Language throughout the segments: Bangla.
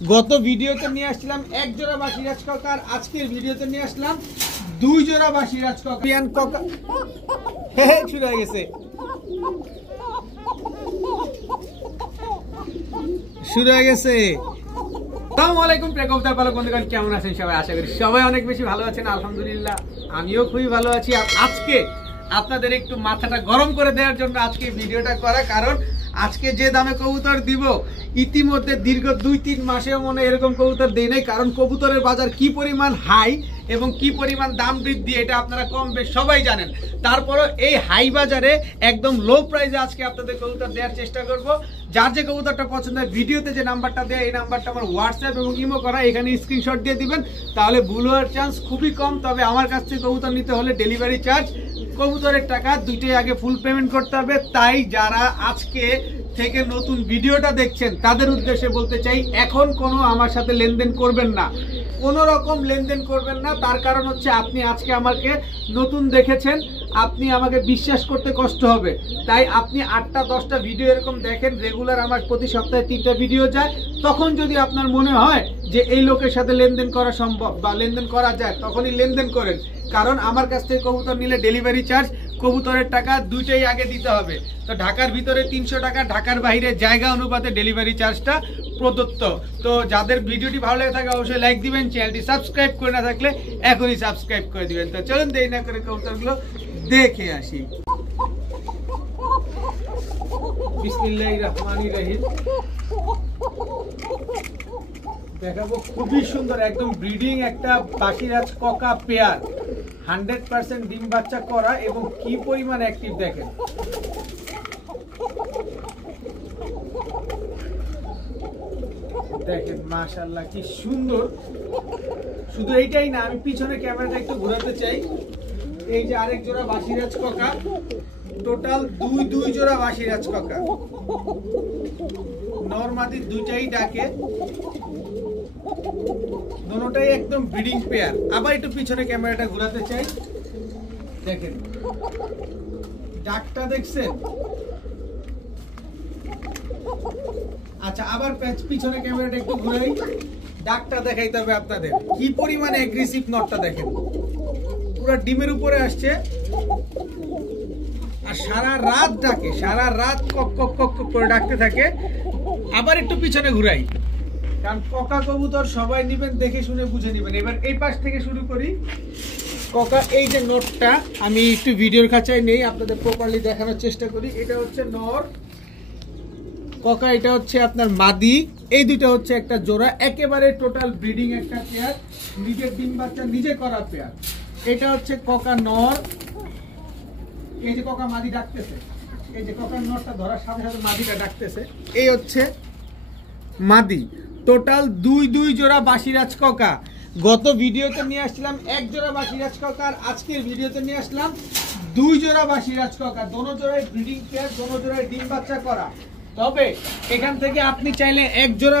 গত ভিডিওতে নিয়ে আসলাম এক জোড়া বাসিরাজ কাকা, আর আজকের ভিডিওতে নিয়ে আসলাম দুই জোড়া বাসিরাজ কাকা। পিয়ান কাকা শুরু হয়ে গেছে, শুরু হয়ে গেছে। আসসালামু আলাইকুম প্রিয় কবুতর পালক বন্ধুগণ, কেমন আছেন সবাই? আশা করি সবাই অনেক বেশি ভালো আছেন। আলহামদুলিল্লাহ আমিও খুবই ভালো আছি। আর আজকে আপনাদের একটু মাথাটা গরম করে দেওয়ার জন্য আজকে ভিডিওটা করা, কারণ আজকে যে দামে কবুতর দিব ইতিমধ্যে দীর্ঘ 2-3 মাসেও মনে এরকম কবুতর দেই নাই। কারণ কবুতরের বাজার কি পরিমাণ হাই এবং কি পরিমাণ দাম বৃদ্ধি এটা আপনারা কম বেশ সবাই জানেন। তারপরও এই হাই বাজারে একদম লো প্রাইসে আজকে আপনাদের কবুতর দেওয়ার চেষ্টা করব। যার যে কবুতরটা পছন্দ হয় ভিডিওতে যে নাম্বারটা দেয় এই নাম্বারটা আমার হোয়াটসঅ্যাপ এবং ইমো করা, এখানে স্ক্রিনশট দিয়ে দিবেন, তাহলে ভুল হওয়ার চান্স খুবই কম। তবে আমার কাছ থেকে কবুতর নিতে হলে ডেলিভারি চার্জ, কবুতরের টাকা দুইটাই আগে ফুল পেমেন্ট করতে হবে। তাই যারা আজকে থেকে নতুন ভিডিওটা দেখছেন তাদের উদ্দেশ্যে বলতে চাই, এখন কোনো আমার সাথে লেনদেন করবেন না, কোনো রকম লেনদেন করবেন না। তার কারণ হচ্ছে আপনি আজকে আমাকে নতুন দেখেছেন, আপনি আমাকে বিশ্বাস করতে কষ্ট হবে। তাই আপনি 8টা-10টা ভিডিও এরকম দেখেন, রেগুলার আমার প্রতি সপ্তাহে 3টা ভিডিও যায়। তখন যদি আপনার মনে হয় যে এই লোকের সাথে লেনদেন করা সম্ভব বা লেনদেন করা যায়, তখনই লেনদেন করেন। কারণ আমার কাছ থেকে কবুতর নিলে ডেলিভারি চার্জ, কবুতরের টাকা দুইটাই আগে দিতে হবে। তো ঢাকার ভিতরে 300 টাকা, ঢাকার বাইরে জায়গা অনুপাতে ডেলিভারি চার্জটা প্রদত্ত। তো যাদের ভিডিওটি ভালো লেগে থাকে অবশ্যই লাইক দিবেন, চ্যানেলটি সাবস্ক্রাইব করে না থাকলে এখনই সাবস্ক্রাইব করে দিবেন। তো চলুন দেরি না করে কবুতরগুলো দেখে আসি। বিসমিল্লাহির রহমানির রহিম। দেখাবো খুবই সুন্দর একদম ব্রিডিং একটা বাসিরাজ কাকা পেয়ার, 100% ডিম বাচ্চা করা এবং কি পরিমাণ অ্যাক্টিভ দেখেন। দেখেন মাশাআল্লাহ কি সুন্দর। শুধু এইটাই না, আমি পিছনে ক্যামেরাটা একটু ঘোরাতে চাই। এই যে আরেক জোড়া বাসিরাজ কাকা, টোটাল দুই জোড়া বাসিরাজ কাকা, নরমাদি দুইটাই ডাকে, দুটোটাই একদম ব্রিডিং পেয়ার। আবার একটু পিছনে ক্যামেরাটা ঘোরাতে চাই, দেখেন ডাকটা দেখছেন। আচ্ছা আবার পিছনে ক্যামেরাটা একটু ঘুরাই, ডাকটা দেখাইতে হবে আপনাদের। কি পরিমাণে অ্যাগ্রেসিভ নটটা দেখেন, পুরো ডিমের উপরে আসছে আর সারা রাত ডাকে, সারা রাত কক কক কক করে ডাকতে থাকে। আবার একটু পিছনে ঘুরাই, কারণ কাকা কবুতর সবাই নিবেন, দেখে শুনে বুঝে নিবেন। এবার এই পাশ থেকে শুরু করি। কাকা এই যে নটটা আমি একটু ভিডিওর খাঁচায় নেই, আপনাদের প্রপারলি দেখানোর চেষ্টা করি। এটা হচ্ছে নর কাকা, এটা হচ্ছে আপনার মাদি, এই দুটো হচ্ছে একটা জোড়া, একেবারে টোটাল ব্রিডিং একটা পেয়ার, নিজের ডিম বাচ্চা নিজে করা পেয়ার। এটা হচ্ছে কাকা নর, এই যে কাকা মাদি ডাকতেছে, এই যে কাকার নরটা ধরার সাথে সাথে মাদিটা ডাকতেছে, এই হচ্ছে মাদি। টোটাল দুই জোড়া বাসিরাজ কাকা। গত ভিডিওতে নিয়ে আসলাম এক জোড়া বাসিরাজ কাকা, আর আজকের ভিডিওতে নিয়ে আসলাম দুই জোড়া বাসিরাজ কাকা। দোনো জোড়ায় ব্রিডিং পেয়ার, দোনো জোড়ায় ডিম বাচ্চা করা। তবে এখান থেকে আপনি চাইলে এক জোড়া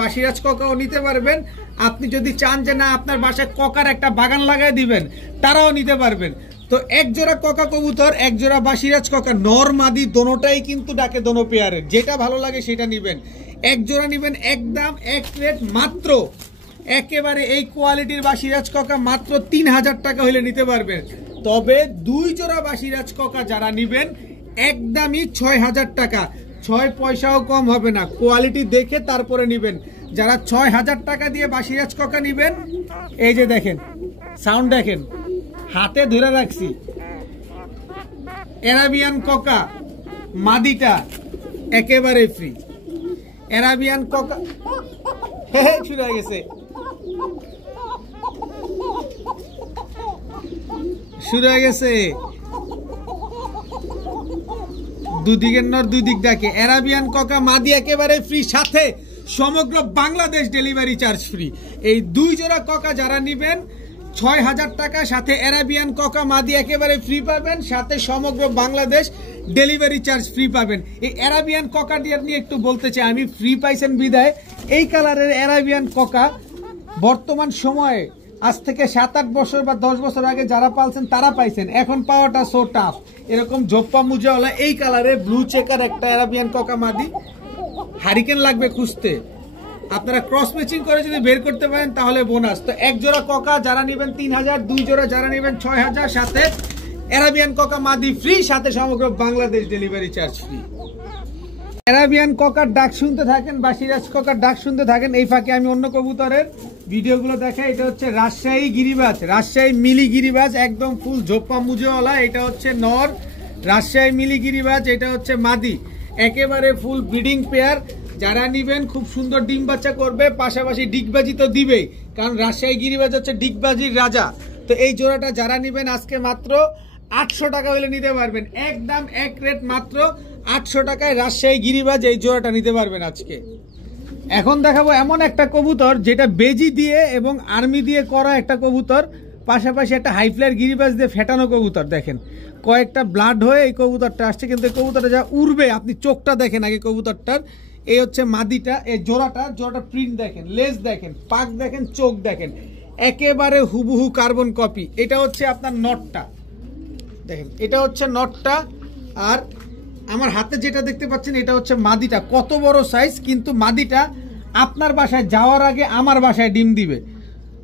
বাসিরাজ কাকাও নিতে পারবেন। আপনি যদি চান যে না আপনার বাসায় কাকার একটা বাগান লাগাই দিবেন, তারাও নিতে পারবেন। তো এক জোড়া কাকা কবুতর, এক জোড়া বাসিরাজ কাকা, নর মাদি দোনোটাই কিন্তু ডাকে, দোনো পেয়ারের। যেটা ভালো লাগে সেটা নিবেন। এক জোড়া নিবেন একদম এক রেট মাত্র, একেবারে এই কোয়ালিটির বাসিরাজ কাকা মাত্র 3000 টাকা হলে নিতে পারবেন। তবে দুই জোড়া বাসিরাজ কাকা যারা নিবেন একদমই 6000 টাকা, 6 পয়সাও কম হবে না। কোয়ালিটি দেখে তারপরে নিবেন। যারা 6000 টাকা দিয়ে বাসিরাজ কাকা নিবেন, এই যে দেখেন সাউন্ড দেখেন, হাতে ধরে রাখছি, অ্যারাবিয়ান কাকা মাদিটা একেবারে ফ্রি। অ্যারাবিয়ান কাকা শুরু হয়ে গেছে, শুরু হয়ে গেছে। দুদিকের নর দুই দিক ডাকে। অ্যারাবিয়ান কাকা মাদি একেবারে ফ্রি, সাথে সমগ্র বাংলাদেশ ডেলিভারি চার্জ ফ্রি। এই দুই জোড়া কাকা যারা নিবেন 6000 টাকা, সাথে অ্যারাবিয়ান কাকা মাদি একেবারে ফ্রি পাবেন, সাথে সমগ্র বাংলাদেশ ডেলিভারি চার্জ ফ্রি পাবেন। এই অ্যারাবিয়ান কাকা দিয়ে নিয়ে একটু বলতে চাই, আমি ফ্রি পাইছেন বিদায় এই কালারের অ্যারাবিয়ান কাকা বর্তমান সময়ে আজ থেকে 7-8 বছর বা 10 বছর আগে যারা পালছেন তারা পাইছেন, এখন পাওয়াটা সো টাফ। এরকম ঝোপ্পা মুজাওয়ালা এই কালারের ব্লু চেকার একটা অ্যারাবিয়ান কাকা মাদি, হারিকেন লাগবে খুঁজতে। আপনারা ক্রস ম্যাচিং করে যদি বের করতে পারেন তাহলে বোনাস। তো এক জোড়া ককা যারা নেবেন 3000, 2 জোড়া যারা নেবেন 6000, সাথে অ্যারাবিয়ান ককা মাদি ফ্রি, সাথে সমগ্র Bangladesh delivery charge free. Arabian ককার ডাক শুনতে থাকেন বা সিরাজ ককার ডাক শুনতে থাকেন, এই ফাঁকে আমি অন্য কবুতরের ভিডিওগুলো দেখাই। এটা হচ্ছে রাজশাহী গিরিবাজ, রাজশাহী মিলি গিরিবাজ, একদম ফুল ঝোপ্পা মুজেওয়ালা। এটা হচ্ছে নর রাজশাহী মিলি গিরিবাজ, এটা হচ্ছে মাদি, একেবারে ফুল ব্রিডিং পেয়ার। যারা নিবেন খুব সুন্দর ডিম বাচ্চা করবে, পাশাপাশি ডিগবাজি তো দিবেই, কারণ রাজশাহী গিরিবাজ হচ্ছে ডিগবাজির রাজা। তো এই জোড়াটা যারা নিবেন আজকে মাত্র 800 টাকা হলে নিতে পারবেন, একদম এক রেট মাত্র 800 টাকায় রাজশাহী গিরিবাজ এই জোড়াটা নিতে পারবেন আজকে। এখন দেখাবো এমন একটা কবুতর যেটা বেজি দিয়ে এবং আর্মি দিয়ে করা একটা কবুতর, পাশাপাশি একটা হাইফ্লায়ার গিরিবাজ দিয়ে ফেটানো কবুতর। দেখেন কয়েকটা ব্লাড হয়ে এই কবুতরটা আসছে, কিন্তু এই কবুতরটা যা উড়বে, আপনি চোখটা দেখেন আগে কবুতরটার। এই হচ্ছে মাদিটা, এই জোড়াটা প্রিন্ট দেখেন, লেজ দেখেন, পাক দেখেন, চোখ দেখেন, একেবারে হুবহু কার্বন কপি। এটা হচ্ছে আপনার নটটা দেখেন, এটা হচ্ছে নটটা। আর আমার হাতে যেটা দেখতে পাচ্ছেন এটা হচ্ছে মাদিটা। কত বড় সাইজ, কিন্তু মাদিটা আপনার বাসায় যাওয়ার আগে আমার বাসায় ডিম দিবে।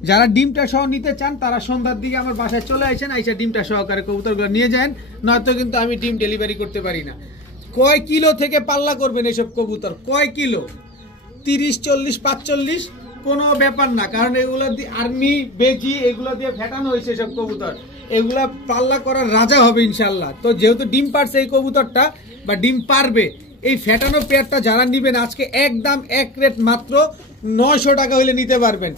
যারা ডিমটা সহ নিতে চান তারা সন্ধ্যার দিকে আমার বাসায় চলে আসেন, আইসা ডিমটা সহকারে কবুতরগুলো নিয়ে যান, নয়তো কিন্তু আমি ডিম ডেলিভারি করতে পারি না। কয় কিলো থেকে পাল্লা করবেন এইসব কবুতর, কয় কিলো, 30, 40, 45 কোনো ব্যাপার না, কারণ এগুলো দিয়ে আর্মি বেজি এগুলো দিয়ে ফেটানো হয়েছে সব কবুতর, এগুলা পাল্লা করার রাজা হবে ইনশাল্লাহ। তো যেহেতু ডিম পারছে এই কবুতরটা বা ডিম পারবে, এই ফেটানো পেয়ারটা যারা নিবেন আজকে একদম এক রেট মাত্র 900 টাকা হইলে নিতে পারবেন,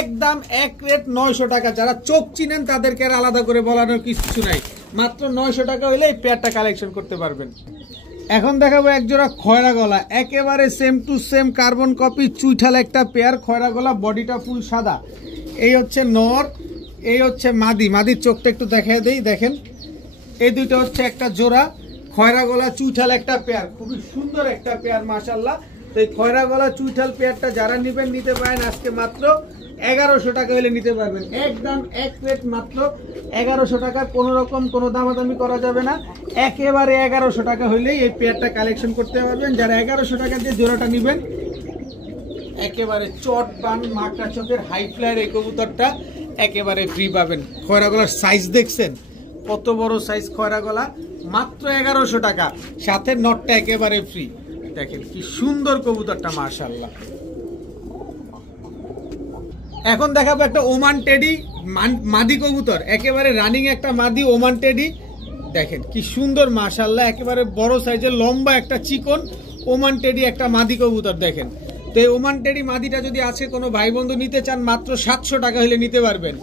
একদম এক রেট 900 টাকা। যারা চোখ চিনেন তাদেরকে আর আলাদা করে বলানোর কিছু নাই, মাত্র 900 টাকা হইলে এই পেয়ারটা কালেকশন করতে পারবেন। এখন দেখাবো এক জোড়া খয়রা গলা, একেবারে same to same carbon copy চুইঠাল একটা পেয়ার, খয়রা গলা, বডিটা ফুল সাদা। এই হচ্ছে নর, এই হচ্ছে মাদি, মাদির চোখটা একটু দেখাই দেই, দেখেন এই দুইটা হচ্ছে একটা জোড়া খয়রা গলা চুইঠাল একটা পেয়ার, খুবই সুন্দর একটা পেয়ার মাশাআল্লাহ। তো এই খয়রা গলা চুইঠাল পেয়ারটা যারা নিবেন নিতে পারেন আজকে মাত্র 1100 টাকা হলে নিতে পারবেন, একদম এক রেট মাত্র 1100 টাকা, কোনো রকম কোনো দামাদামি করা যাবে না, একেবারে 1100 টাকা হইলেই এই পেয়ারটা কালেকশন করতে পারবেন। যারা 1100 টাকা দিয়ে জোড়াটা নিবেন একেবারে চট বান মাকড়া চোখের হাই ফ্লায়ার এই কবুতরটা একেবারে ফ্রি পাবেন। খয়রা গলার সাইজ দেখছেন কত বড় সাইজ, খয়রা গলা মাত্র 1100 টাকা, সাথে নটটা একেবারে ফ্রি। দেখেন কি সুন্দর কবুতরটা মাশাআল্লাহ। এখন দেখাবো একটা ওমান টেডি মাদি কবুতর, একেবারে রানিং একটা মাদি ওমান টেডি। দেখেন কি সুন্দর মাশাআল্লাহ, একেবারে বড় সাইজের লম্বা একটা চিকন ওমান টেডি একটা মাদি কবুতর। দেখেন তো এই ওমান টেডি মাদিটা যদি আজকে কোনো ভাই বন্ধু নিতে চান মাত্র 700 টাকা হলে নিতে পারবেন,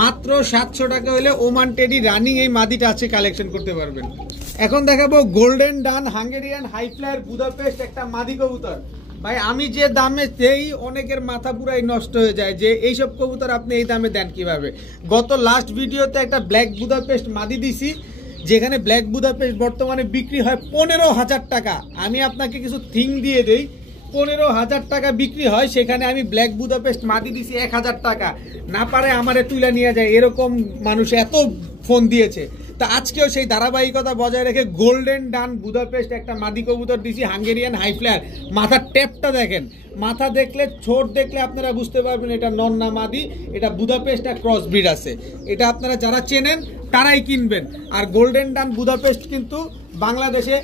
মাত্র 700 টাকা হলে ওমান টেডি রানিং এই মাদিটা আছে কালেকশন করতে পারবেন। এখন দেখাবো গোল্ডেন ডান হাঙ্গেরিয়ান হাই ফ্লায়ার বুদাপেস্ট একটা মাদি কবুতর। ভাই আমি যে দামে দেই অনেকের মাথা পুরাই নষ্ট হয়ে যায় যে এইসব কবুতর আপনি এই দামে দেন কিভাবে। গত লাস্ট ভিডিওতে একটা ব্ল্যাক বুদাপেস্ট মাদি দিছি, যেখানে ব্ল্যাক বুদাপেস্ট বর্তমানে বিক্রি হয় 15,000 টাকা, আমি আপনাকে কিছু থিং দিয়ে দেই, 15,000 টাকা বিক্রি হয়, সেখানে আমি ব্ল্যাক বুদাপেস্ট মাদি দিছি 1000 টাকা, না পারে আমারে তুলে নিয়ে যায়, এরকম মানুষ এত ফোন দিয়েছে। তা আজকেও সেই ধারাবাহিকতা বজায় রেখে গোল্ডেন ডান বুদাপেস্ট একটা মাদি কবুতর দিছি হাঙ্গেরিয়ান হাই ফ্লায়ার। মাথার টেপটা দেখেন, মাথা দেখলে ছোট দেখলে আপনারা বুঝতে পারবেন এটা নর না মাদি, এটা বুদাপেস্ট আর ক্রস ব্রিড আছে। এটা আপনারা যারা চেনেন তারাই কিনবেন। আর গোল্ডেন ডান বুদাপেস্ট কিন্তু বাংলাদেশে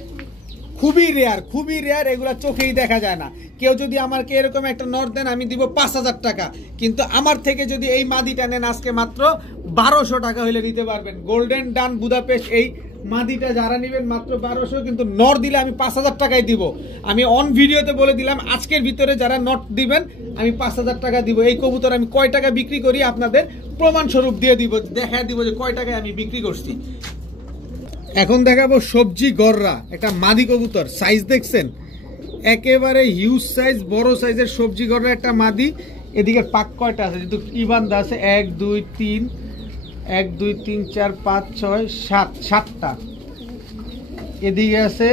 খুবই রেয়ার, এগুলা চোখেই দেখা যায় না। কেউ যদি আমাকে এরকম একটা নর দেন আমি দিব 5000 টাকা, কিন্তু আমার থেকে যদি এই মাদিটা নেন আজকে মাত্র 1200 টাকা হলে নিতে পারবেন। গোল্ডেন ডান বুদাপেস্ট এই মাদিটা যারা নেবেন মাত্র 1200, কিন্তু নর দিলে আমি 5000 টাকায় দিব। আমি অন ভিডিওতে বলে দিলাম আজকের ভিতরে যারা নট দিবেন আমি 5000 টাকা দিব। এই কবুতর আমি কয় টাকা বিক্রি করি আপনাদের প্রমাণ স্বরূপ দিয়ে দিব, দেখায় দিব যে কয় টাকায় আমি বিক্রি করছি। এখন দেখাবো সবজি গররা একটা মাদি কবুতর, সাইজ দেখছেন একেবারে হিউজ সাইজ, বড় সাইজের সবজি গররা একটা মাদি। এদিকে পাক কয়টা আছে যেহেতু কি বান্ধা আছে, 1 2 3 4 5 6 7, 7টা। এদিকে আছে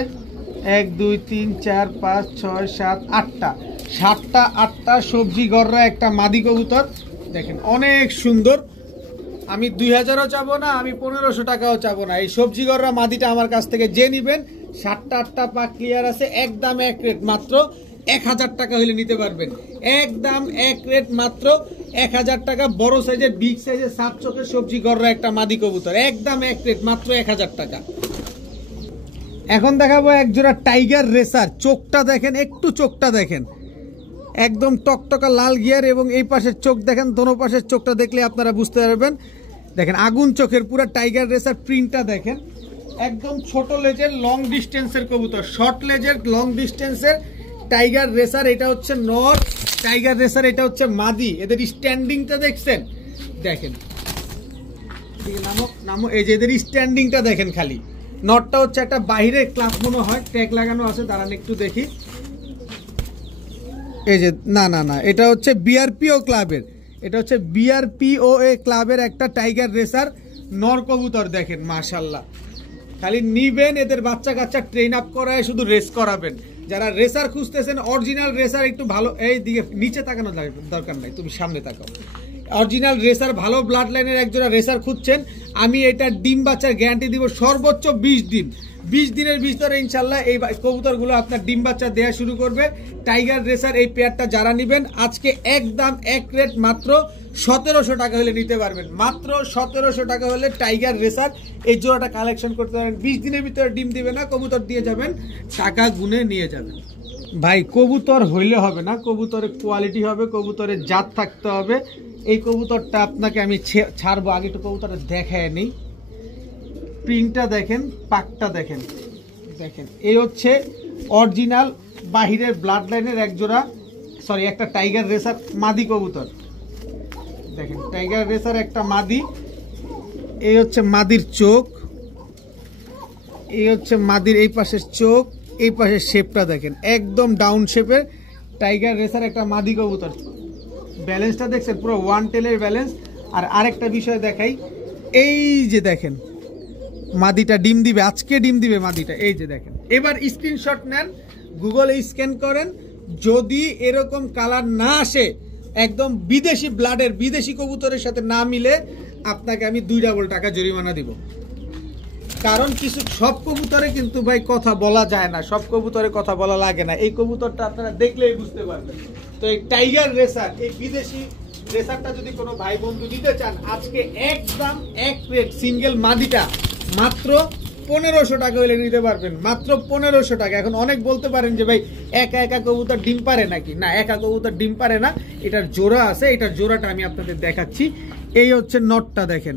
1 2 3 4 5 6 7 8টা, 7টা সবজি গররা একটা মাদি কবুতর। দেখেন অনেক সুন্দর, আমি 2000ও চাবো না, আমি 1500 টাকাও চাবো না। এই সবজি গররা মাদিটা আমার কাছ থেকে যে নিবেন 7টা 8টা পাক ক্লিয়ার আছে, একদম এক রেট মাত্র 1000 টাকা হলে নিতে পারবেন। একদম এক রেট মাত্র 1000 টাকা। বড় সাইজের বিগ সাইজের 7 চোখের সবজি গররা একটা মাদি কবুতর, একদম এক রেট মাত্র 1000 টাকা। এখন দেখাবো এক জোড়া টাইগার রেসার। চোখটা দেখেন, একটু চোখটা দেখেন, একদম টকটকা লাল গিয়ার এবং এই পাশের চোখ দেখেন, দোনো পাশের চোখটা দেখলে আপনারা বুঝতে পারবেন। দেখেন আগুন চোখের পুরো টাইগার রেসার প্রিন্টটা দেখেন। একদম ছোট লেজের লং ডিস্টেন্সের কবুতর, শর্ট লেজের লং ডিস্টেন্সের টাইগার রেসার। এটা হচ্ছে নর টাইগার রেসার, এটা হচ্ছে মাদি। এদের স্ট্যান্ডিংটা দেখছেন, দেখেন নামো এই যে এদের স্ট্যান্ডিংটা দেখেন খালি। নটটা হচ্ছে একটা বাইরে ক্লাব মনে হয়, ট্যাগ লাগানো আছে, দাঁড়ান একটু দেখি। এই যে না না না, এটা হচ্ছে বিআরপিও ক্লাবের, এটা হচ্ছে বিআরপিও ক্লাবের একটা টাইগার রেসার নর কবুতর। দেখেন মাশাআল্লাহ, খালি নিবেন, এদের বাচ্চা কাচ্চা ট্রেন আপ করায় শুধু রেস করাবেন। যারা রেসার খুঁজতেছেন, অরিজিনাল রেসার, একটু ভালো, এই দিকে নিচে তাকানো দরকার নাই, তুমি সামনে তাকাও। অরিজিনাল রেসার, ভালো ব্লাড লাইনের একজোড়া রেসার খুঁজছেন, আমি এটা ডিম বাচ্চার গ্যারান্টি দিব সর্বোচ্চ 20 দিন। 20 দিনের ভিতরে ইনশাল্লাহ এই কবুতরগুলো আপনার ডিম বাচ্চা দেওয়া শুরু করবে। টাইগার রেসার এই পেয়ারটা যারা নেবেন আজকে একদম এক রেট মাত্র 1700 টাকা হলে নিতে পারবেন। মাত্র 1700 টাকা হলে টাইগার রেসার এই জোড়াটা কালেকশন করতে পারবেন। 20 দিনের ভিতরে ডিম দিবে না, কবুতর দিয়ে যাবেন, টাকা গুনে নিয়ে যাবেন। ভাই কবুতর হইলে হবে না, কবুতরের কোয়ালিটি হবে, কবুতরের জাত থাকতে হবে। এই কবুতরটা আপনাকে আমি ছাড়বো, আগে একটু কবুতরটা দেখায় নিই। প্রিন্টটা দেখেন, পাকটা দেখেন, দেখেন এই হচ্ছে অরিজিনাল বাহিরের ব্লাড লাইনের একজোড়া, সরি একটা টাইগার রেসার মাদি কবুতর। দেখেন টাইগার রেসার একটা মাদি, এই হচ্ছে মাদির চোখ, এই হচ্ছে মাদির এই পাশের চোখ, এই পাশের শেপটা দেখেন, একদম ডাউন শেপের টাইগার রেসার একটা মাদি কবুতর। ব্যালেন্সটা দেখছেন, পুরো ওয়ান টেলের ব্যালেন্স। আর আরেকটা বিষয় দেখাই, এই যে দেখেন মাদিটা ডিম দিবে, আজকে ডিম দিবে মাদিটা, এই যে দেখেন। এবার স্ক্রিনশট নেন, গুগলে স্ক্যান করেন, যদি এরকম কালার না আসে, একদম বিদেশি ব্লাডের বিদেশি কবুতরের সাথে না মিলে, আপনাকে আমি 2 ডাবল টাকা জরিমানা দিব। কারণ কিছু সব কবুতরে কিন্তু ভাই কথা বলা যায় না, সব কবুতরে কথা বলা লাগে না। এই কবুতরটা আপনারা দেখলেই বুঝতে পারবেন। তো এই টাইগার রেসার, এই বিদেশি রেসারটা যদি কোনো ভাই বন্ধু নিতে চান, আজকে একদম এক রেট সিঙ্গেল মাদিটা মাত্র 1500 টাকা হলে নিতে পারবেন, মাত্র 1500 টাকা। এখন অনেক বলতে পারেন যে ভাই একা একা কবুতর ডিম পারে নাকি? না, একা কবুতর ডিম পারে না, এটার জোড়া আছে। এটার জোড়াটা আমি আপনাদের দেখাচ্ছি। এই হচ্ছে নটটা দেখেন,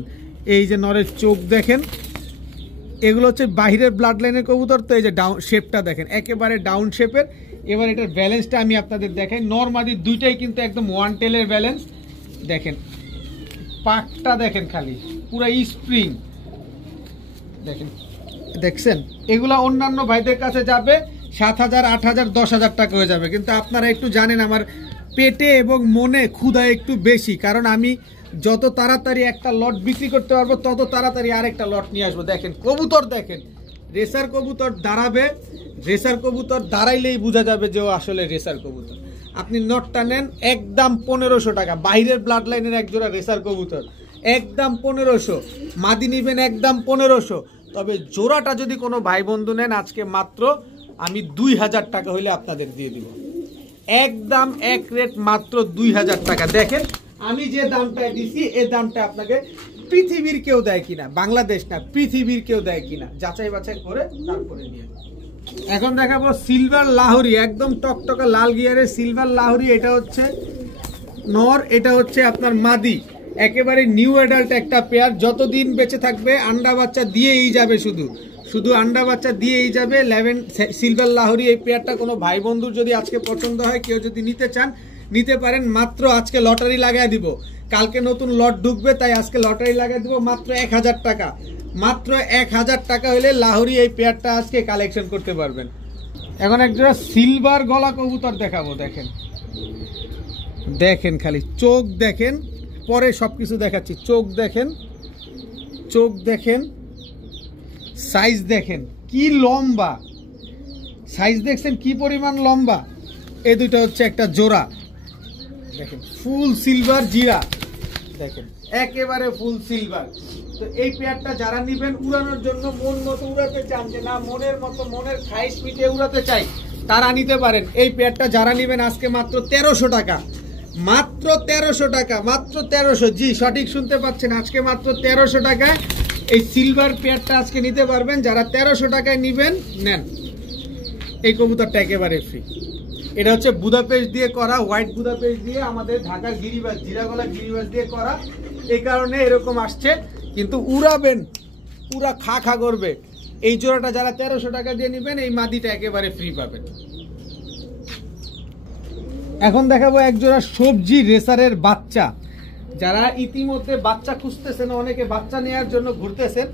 এই যে নরের চোখ দেখেন, এগুলো হচ্ছে বাহিরের ব্লাড লাইনের কবুতর। তো এই যে ডাউন শেপটা দেখেন, একেবারে ডাউন শেপের। এবার এটার ব্যালেন্সটা আমি আপনাদের দেখাই। নরমাদি দুইটাই কিন্তু একদম ওয়ান টেলের ব্যালেন্স। দেখেন পাকটা দেখেন, খালি পুরা স্প্রিং দেখেন, দেখছেন? এগুলা অন্যান্য ভাইদের কাছে যাবে 7000, 8000, 10000 টাকা হয়ে যাবে। কিন্তু আপনারা একটু জানেন আমার পেটে এবং মনে ক্ষুধা একটু বেশি, কারণ আমি যত তাড়াতাড়ি একটা লট বিক্রি করতে পারবো তত তাড়াতাড়ি আরেকটা লট নিয়ে আসবো। দেখেন কবুতর দেখেন, রেসার কবুতর দাঁড়াবে, রেসার কবুতর দাঁড়াইলেই বোঝা যাবে যে ও আসলে রেসার কবুতর। আপনি নটটা নেন একদম 1500 টাকা, বাইরের ব্লাড লাইনের একজোড়া রেসার কবুতর একদম 1500, মাদি নিবেন একদম 1500। তবে জোড়াটা যদি কোনো ভাই বন্ধু নেন আজকে মাত্র আমি 2000 টাকা হইলে আপনাদের দিয়ে দিব, একদম এক রেট মাত্র 2000 টাকা। দেখেন আমি যে দামটা দিছি এই দামটা আপনাকে পৃথিবীর কেউ দেয় কিনা, বাংলাদেশ না পৃথিবীর কেউ দেয় কিনা, যাচাই বাছাই করে তারপরে নিয়ে। এখন দেখাবো সিলভার লাহোরি, একদম টকটকা লাল গিয়ারের সিলভার লাহোরি। এটা হচ্ছে নর, এটা হচ্ছে আপনার মাদি, একেবারে নিউ অ্যাডাল্ট একটা পেয়ার। যতদিন বেঁচে থাকবে আন্ডা বাচ্চা দিয়েই যাবে, শুধু শুধু আন্ডা বাচ্চা দিয়েই যাবে। সিলভার লাহোরি এই পেয়ারটা কোনো ভাই বন্ধুর যদি আজকে পছন্দ হয়, কেউ যদি নিতে চান নিতে পারেন। মাত্র আজকে লটারি লাগাই দিব, কালকে নতুন লট ঢুকবে, তাই আজকে লটারি লাগাই দিব মাত্র 1000 টাকা। মাত্র 1000 টাকা হলে লাহোরি এই পেয়ারটা আজকে কালেকশন করতে পারবেন। এখন একজোড়া সিলভার গলা কবুতর দেখাবো। দেখেন দেখেন খালি চোখ দেখেন, পরে সবকিছু দেখাচ্ছি। চোখ দেখেন, চোখ দেখেন, সাইজ দেখেন কি লম্বা, সাইজ দেখছেন কি পরিমাণ লম্বা। এই দুটো হচ্ছে একটা জোড়া, দেখেন ফুল সিলভার জিরা, দেখেন একেবারে ফুল সিলভার। তো এই পেয়ারটা যারা নিবেন উড়ানোর জন্য, মন মতো উড়াতে চান, যে না মনের মতো মনের খাইশ মিটে উড়াতে চাই, তারা নিতে পারেন। এই পেয়ারটা যারা নেবেন আজকে মাত্র 1300 টাকা, মাত্র 1300 টাকা, মাত্র 1300। জি সঠিক শুনতে পাচ্ছেন, আজকে মাত্র 1300 টাকায় এই সিলভার পেয়ারটা আজকে নিতে পারবেন। যারা 1300 টাকায় নেবেন নেন, এই কবুতরটা একেবারে ফ্রি। এটা হচ্ছে বুদাপেস্ট দিয়ে করা, হোয়াইট বুদাপেস্ট দিয়ে আমাদের ঢাকার গিরিবাজ, জিরাগলা গিরিবাজ দিয়ে করা, এই কারণে এরকম আসছে। কিন্তু উড়াবেন, পুরা খা খা করবে। এই জোড়াটা যারা 1300 টাকা দিয়ে নেবেন এই মাদিটা একেবারে ফ্রি পাবেন। এখন দেখাবো এক জোড়া সবজি রেসারের বাচ্চা। যারা ইতিমধ্যে বাচ্চা খুঁজতেছেন, অনেকে বাচ্চা নেওয়ার জন্য ঘুরতেছেন,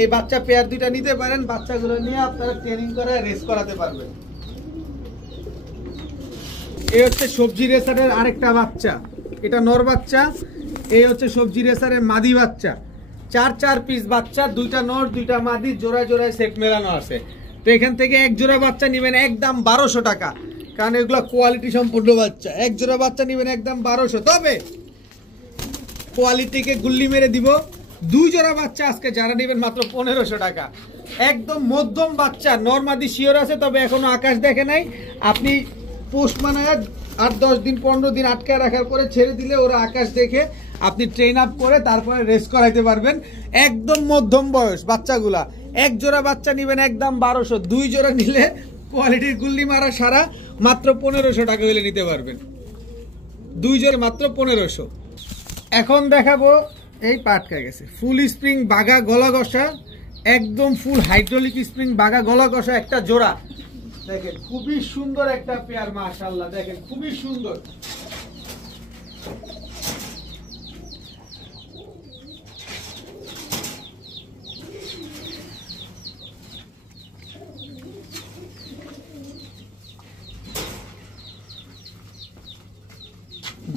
এই বাচ্চা পেয়ার দুইটা নিতে পারেন। বাচ্চাগুলো নিয়ে আপনারা ট্রেনিং করে রেস করাতে পারবেন। এই হচ্ছে সবজি রেসারের আরেকটা বাচ্চা, এটা নর বাচ্চা। এই হচ্ছে সবজি রেসারের মাদি বাচ্চা, 4 পিস বাচ্চা, 2টা নর 2টা মাদি, জোড়ায় জোড়ায় সেট মেলানো আছে। তো এখান থেকে এক জোড়া বাচ্চা নেবেন একদম 1200 টাকা, কারণ এগুলো কোয়ালিটি সম্পূর্ণ বাচ্চা। এক জোড়া বাচ্চা নেবেন একদম 1200, তবে কোয়ালিটিকে গুল্লি মেরে দিব। 2 জোড়া বাচ্চা আজকে যারা নেবেন মাত্র 1500 টাকা। একদম মধ্যম বাচ্চা, নর মাদি শিওর আছে, তবে এখনো আকাশ দেখে নাই। আপনি পোস্ট মানায় 8-10 দিন 15 দিন আটকায় রাখার পরে ছেড়ে দিলে ওরা আকাশ দেখে আপনি ট্রেন আপ করে তারপরে রেস করাইতে পারবেন। একদম মধ্যম বয়স বাচ্চাগুলা। এক জোড়া বাচ্চা নেবেন একদম 1200, 2 জোড়া নিলে কোয়ালিটির গুল্লি মারা সারা মাত্র 1500 টাকা হলে নিতে পারবেন। 2 জোড়া মাত্র 1500। এখন দেখাবো এই পাটকা গেছে ফুল স্প্রিং বাঘা গলা কষা, একদম ফুল হাইড্রোলিক স্প্রিং বাঘা গলা কষা একটা জোড়া। দেখেন খুবই সুন্দর একটা পেয়ার, মাশাআল্লাহ দেখেন খুবই সুন্দর।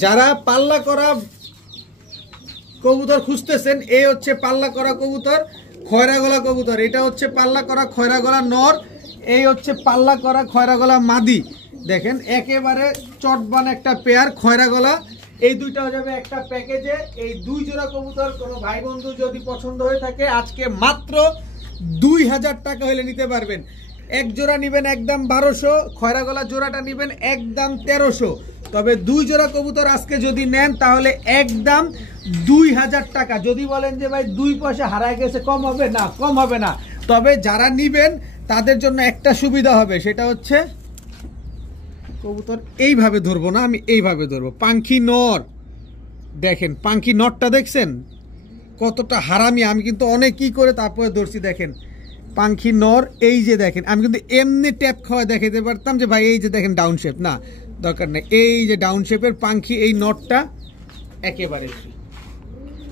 যারা পাল্লা করা কবুতর খুঁজতেছেন, এই হচ্ছে পাল্লা করা কবুতর, খয়রা গলা কবুতর। এটা হচ্ছে পাল্লা করা খয়রা গলা নর, এই হচ্ছে পাল্লা করা খয়রা গলা মাদি। দেখেন একেবারে চটবান একটা পেয়ার খয়রা গলা। এই দুইটা হয়ে যাবে একটা প্যাকেজে। এই 2 জোড়া কবুতর কোনো ভাই বন্ধু যদি পছন্দ হয়ে থাকে আজকে মাত্র 2000 টাকা হলে নিতে পারবেন। এক জোড়া নিবেন একদম 1200, খয়রা গলা জোড়াটা নিবেন একদম 1300। তবে 2 জোড়া কবুতর আজকে যদি নেন তাহলে একদম 2000 টাকা। যদি বলেন যে ভাই 2 পয়সা হারায় গেছে কম হবে না, কম হবে না। তবে যারা নিবেন তাদের জন্য একটা সুবিধা হবে, সেটা হচ্ছে কবুতর এইভাবে ধরবো না, আমি এইভাবে ধরবো। পাঙ্খি নর, দেখেন পাঙ্খি নরটা দেখছেন কতটা হারামি। আমি কিন্তু অনেক কি করে তারপরে ধরছি। দেখেন পাঙ্খি নর, এই যে দেখেন আমি কিন্তু এমনি ট্যাপ খাওয়া দেখাতে পারতাম যে ভাই এই যে দেখেন ডাউন শেপ, না দরকার নেই। এই যে ডাউন শেপের পাঙ্খি, এই নটটা একেবারে ফ্রি,